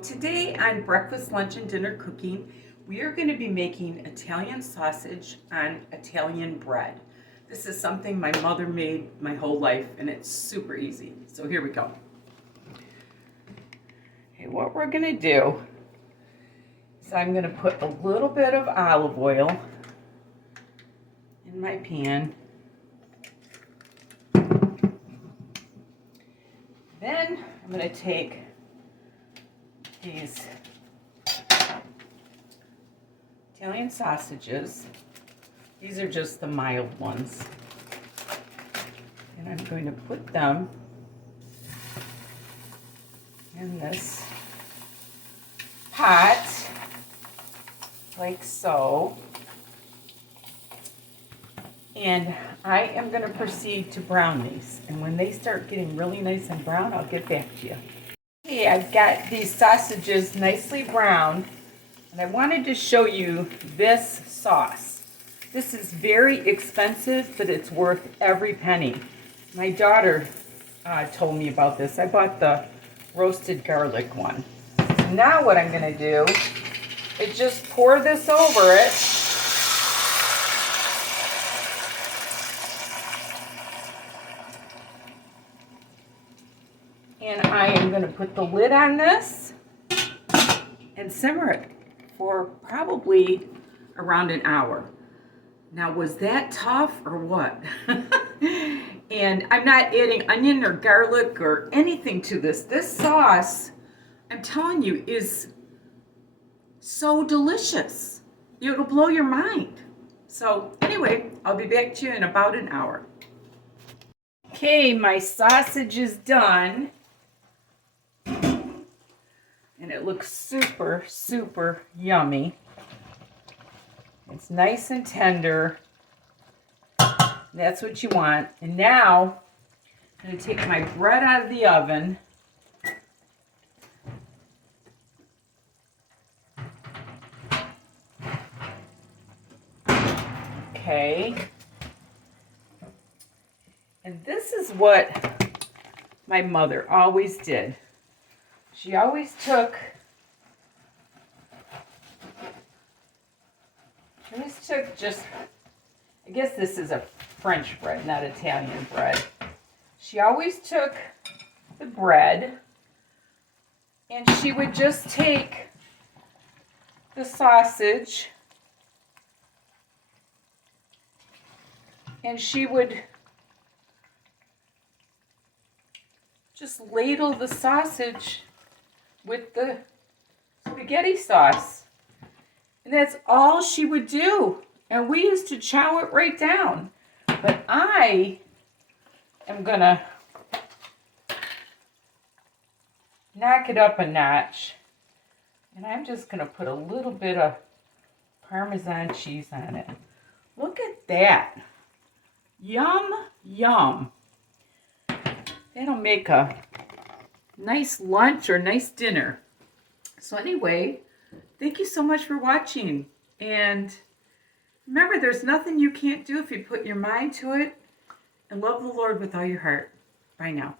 Today on Breakfast, Lunch, and Dinner Cooking, we are going to be making Italian sausage on Italian bread. This is something my mother made my whole life, and it's super easy. So here we go. Okay, what we're going to do is I'm going to put a little bit of olive oil in my pan. Then I'm going to take these Italian sausages. These are just the mild ones. And I'm going to put them in this pot, like so. And I am going to proceed to brown these. And when they start getting really nice and brown, I'll get back to you. Okay, I've got these sausages nicely browned, and I wanted to show you this sauce. This is very expensive, but it's worth every penny. My daughter told me about this. I bought the roasted garlic one. So now what I'm going to do is just pour this over it. And I am going to put the lid on this and simmer it for probably around an hour. Now, was that tough or what? And I'm not adding onion or garlic or anything to this. This sauce, I'm telling you, is so delicious. It'll blow your mind. So anyway, I'll be back to you in about an hour. Okay, my sausage is done. And it looks super, super yummy. It's nice and tender. That's what you want. And now, I'm going to take my bread out of the oven. Okay. And this is what my mother always did. She always took just, I guess this is a French bread, not Italian bread. She always took the bread and she would just take the sausage and she would just ladle the sausage with the spaghetti sauce. And that's all she would do. And we used to chow it right down. But I am gonna knock it up a notch. And I'm just gonna put a little bit of Parmesan cheese on it. Look at that. Yum, yum. That'll make a nice lunch or nice dinner. So anyway, thank you so much for watching. And remember, there's nothing you can't do if you put your mind to it. And love the Lord with all your heart. Bye now.